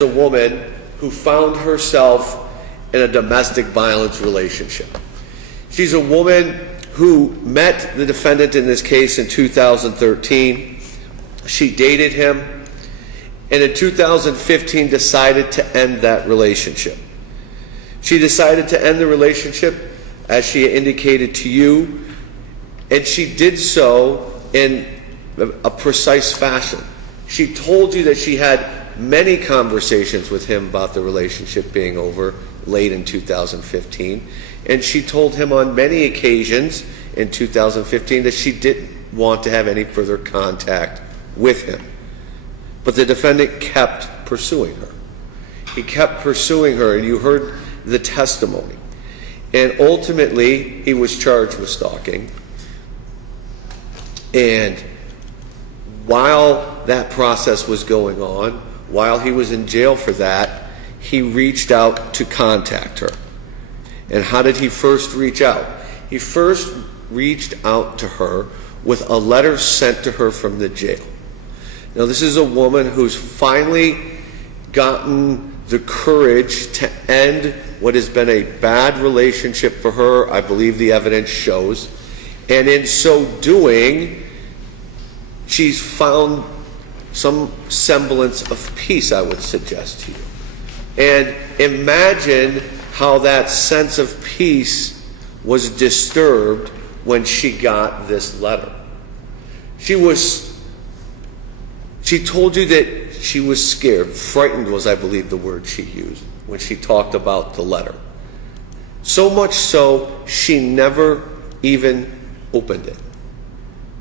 A woman who found herself in a domestic violence relationship. She's a woman who met the defendant in this case in 2013. She dated him, and in 2015 decided to end that relationship. She decided to end the relationship, as she indicated to you, and she did so in a precise fashion. She told you that she had many conversations with him about the relationship being over late in 2015, and she told him on many occasions in 2015 that she didn't want to have any further contact with him. But the defendant kept pursuing her. He kept pursuing her, and you heard the testimony. And ultimately, he was charged with stalking. And while that process was going on, while he was in jail for that, he reached out to contact her. And how did he first reach out? He first reached out to her with a letter sent to her from the jail. Now, this is a woman who's finally gotten the courage to end what has been a bad relationship for her, I believe the evidence shows. And in so doing, she's found some semblance of peace, I would suggest to you. And imagine how that sense of peace was disturbed when she got this letter. She told you that she was scared. Frightened was, I believe, the word she used when she talked about the letter. So much so, she never even opened it.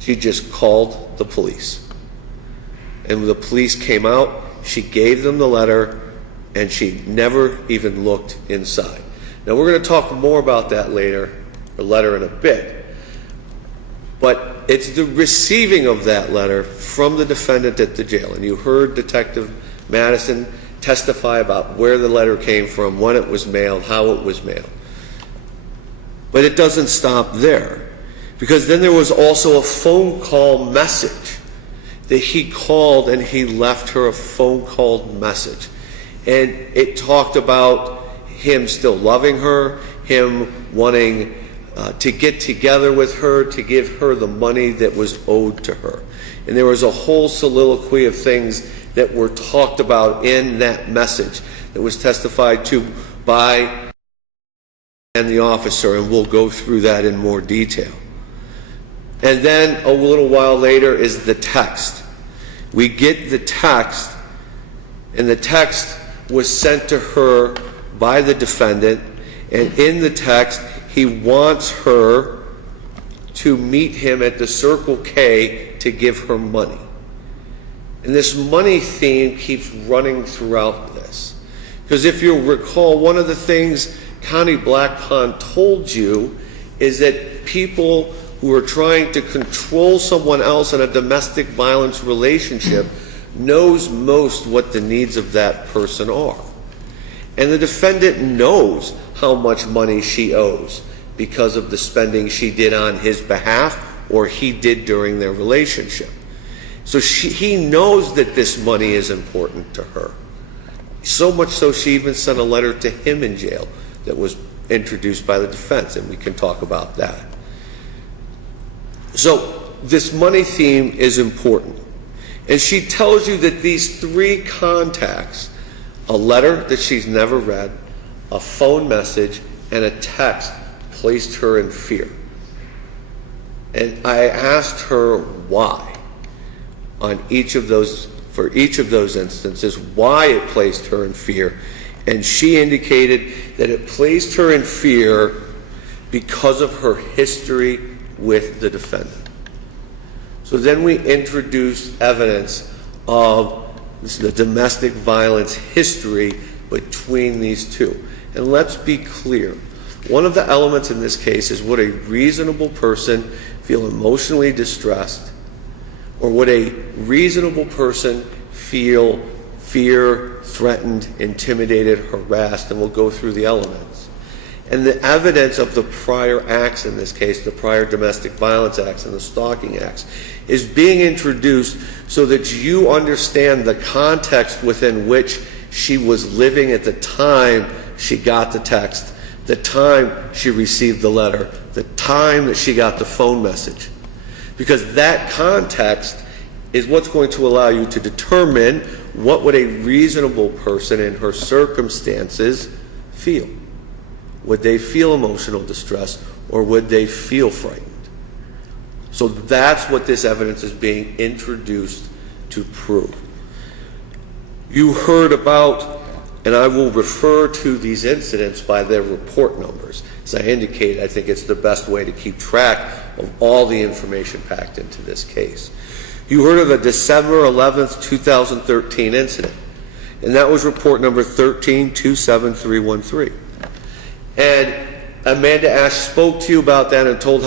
She just called the police. And when the police came out, she gave them the letter, and she never even looked inside. Now, we're going to talk more about that later, the letter in a bit. But it's the receiving of that letter from the defendant at the jail. And you heard Detective Madison testify about where the letter came from, when it was mailed, how it was mailed. But it doesn't stop there, because then there was also a phone call message that he called, and he left her a phone call message. And it talked about him still loving her, him wanting to get together with her, to give her the money that was owed to her. And there was a whole soliloquy of things that were talked about in that message that was testified to by and the officer, and we'll go through that in more detail. And then a little while later is the text. We get the text, and the text was sent to her by the defendant, and in the text, he wants her to meet him at the Circle K to give her money. And this money theme keeps running throughout this. Because if you'll recall, one of the things Connie Blackpond told you is that people who are trying to control someone else in a domestic violence relationship knows most what the needs of that person are. And the defendant knows how much money she owes because of the spending she did on his behalf or he did during their relationship. So he knows that this money is important to her. So much so she even sent a letter to him in jail that was introduced by the defense, and we can talk about that. So this money theme is important. And she tells you that these three contacts, a letter that she's never read, a phone message, and a text, placed her in fear. And I asked her why on each of those, for each of those instances, why it placed her in fear. And she indicated that it placed her in fear because of her history with the defendant. So then we introduced evidence of the domestic violence history between these two. And let's be clear. One of the elements in this case is, would a reasonable person feel emotionally distressed, or would a reasonable person feel fear, threatened, intimidated, harassed? And we'll go through the elements. And the evidence of the prior acts in this case, the prior domestic violence acts and the stalking acts, is being introduced so that you understand the context within which she was living at the time she got the text, the time she received the letter, the time that she got the phone message. Because that context is what's going to allow you to determine what would a reasonable person in her circumstances feel. Would they feel emotional distress, or would they feel frightened? So that's what this evidence is being introduced to prove. You heard about, and I will refer to these incidents by their report numbers. As I indicated, I think it's the best way to keep track of all the information packed into this case. You heard of a December 11th, 2013 incident, and that was report number 1327313. And Amanda Ash spoke to you about that and told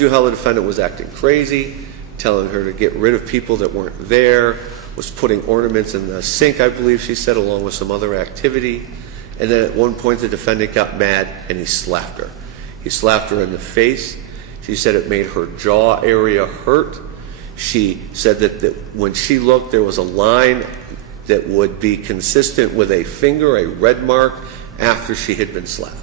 you how the defendant was acting crazy, telling her to get rid of people that weren't there, was putting ornaments in the sink, I believe she said, along with some other activity. And then at one point the defendant got mad and he slapped her. He slapped her in the face. She said it made her jaw area hurt. She said that when she looked, there was a line that would be consistent with a finger, a red mark, after she had been slapped.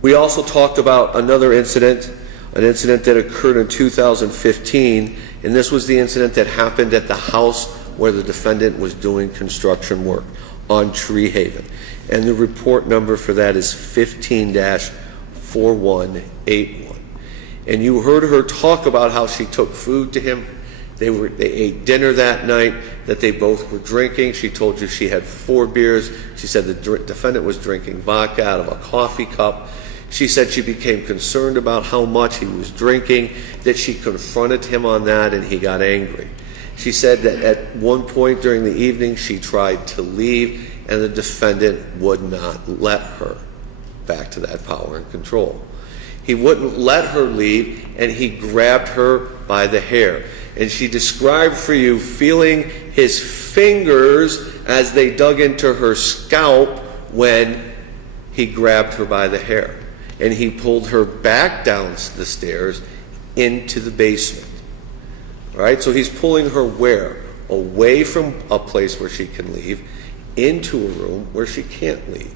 We also talked about another incident, an incident that occurred in 2015, and this was the incident that happened at the house where the defendant was doing construction work on Tree Haven. And the report number for that is 15-4181. And you heard her talk about how she took food to him. They ate dinner that night, that they both were drinking. She told you she had 4 beers. She said the defendant was drinking vodka out of a coffee cup. She said she became concerned about how much he was drinking, that she confronted him on that and he got angry. She said that at one point during the evening she tried to leave and the defendant would not let her. Back to that power and control. He wouldn't let her leave and he grabbed her by the hair. And she described for you feeling his fingers as they dug into her scalp when he grabbed her by the hair. And he pulled her back down the stairs into the basement. All right, so he's pulling her where? Away from a place where she can leave, into a room where she can't leave.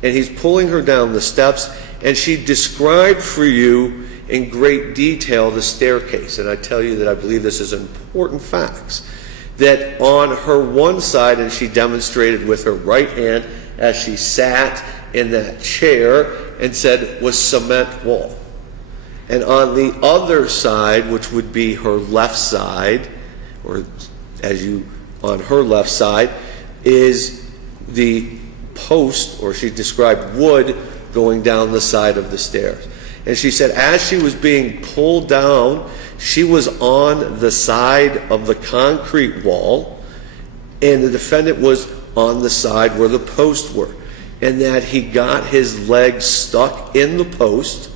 And he's pulling her down the steps, and she described for you in great detail the staircase. And I tell you that I believe this is important facts. That on her one side, and she demonstrated with her right hand as she sat in that chair and said was cement wall. And on the other side, which would be her left side, or on her left side, is the post, or she described wood going down the side of the stairs. And she said as she was being pulled down, she was on the side of the concrete wall, and the defendant was on the side where the posts were. And that he got his legs stuck in the post,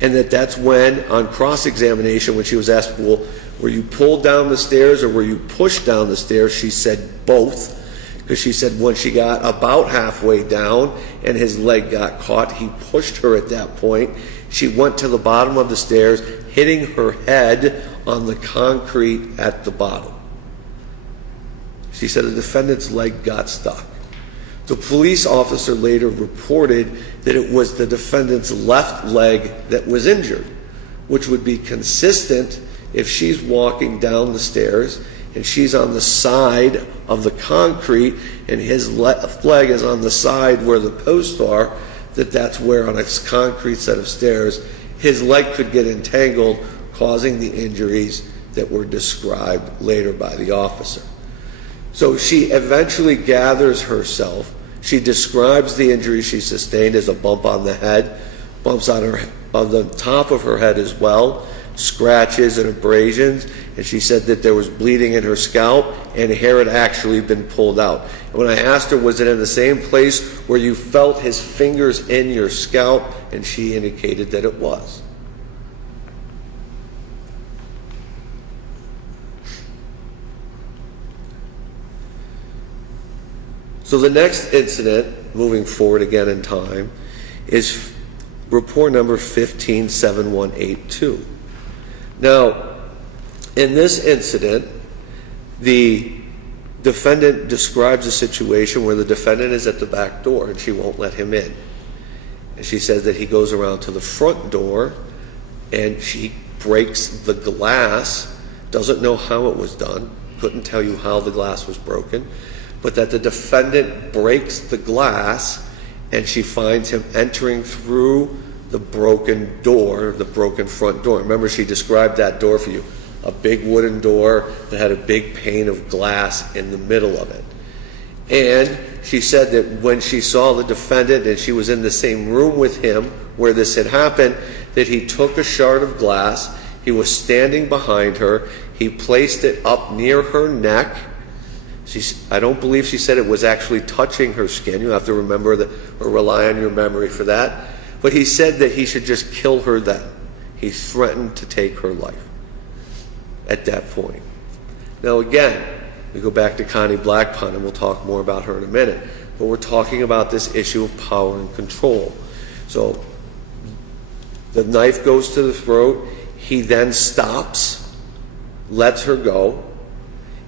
and that's when, on cross-examination, when she was asked, well, were you pulled down the stairs or were you pushed down the stairs, she said both. Because she said when she got about halfway down and his leg got caught, he pushed her at that point. She went to the bottom of the stairs, hitting her head on the concrete at the bottom. She said the defendant's leg got stuck. The police officer later reported that it was the defendant's left leg that was injured, which would be consistent if she's walking down the stairs and she's on the side of the concrete and his left leg is on the side where the posts are, that's where on a concrete set of stairs his leg could get entangled, causing the injuries that were described later by the officer. So she eventually gathers herself. She describes the injury she sustained as a bump on the head, bumps on the top of her head as well, scratches and abrasions, and she said that there was bleeding in her scalp and hair had actually been pulled out. And when I asked her, was it in the same place where you felt his fingers in your scalp, and she indicated that it was. So the next incident, moving forward again in time, is report number 157182. Now, in this incident, the defendant describes a situation where the defendant is at the back door and she won't let him in. And she says that he goes around to the front door and she breaks the glass, doesn't know how it was done, couldn't tell you how the glass was broken, but that the defendant breaks the glass and she finds him entering through the broken door, the broken front door. Remember, she described that door for you, a big wooden door that had a big pane of glass in the middle of it. And she said that when she saw the defendant and she was in the same room with him where this had happened, that he took a shard of glass, he was standing behind her, he placed it up near her neck. I don't believe she said it was actually touching her skin. You have to remember that, or rely on your memory for that. But he said that he should just kill her then. He threatened to take her life at that point. Now again, we go back to Connie Blackpond, and we'll talk more about her in a minute. But we're talking about this issue of power and control. So the knife goes to the throat. He then stops, lets her go.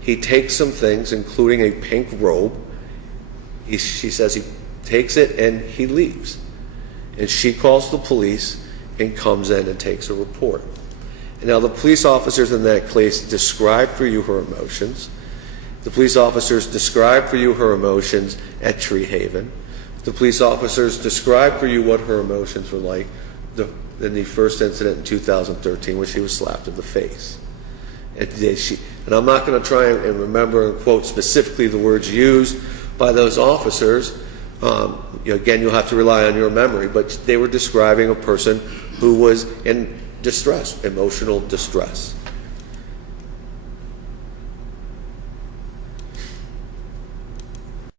He takes some things, including a pink robe. She says he takes it and he leaves. And she calls the police and comes in and takes a report. And now the police officers in that case describe for you her emotions. The police officers describe for you her emotions at Tree Haven. The police officers describe for you what her emotions were like in the first incident in 2013 when she was slapped in the face. And I'm not going to try and remember and quote specifically the words used by those officers. Again, you'll have to rely on your memory, but they were describing a person who was in distress, emotional distress.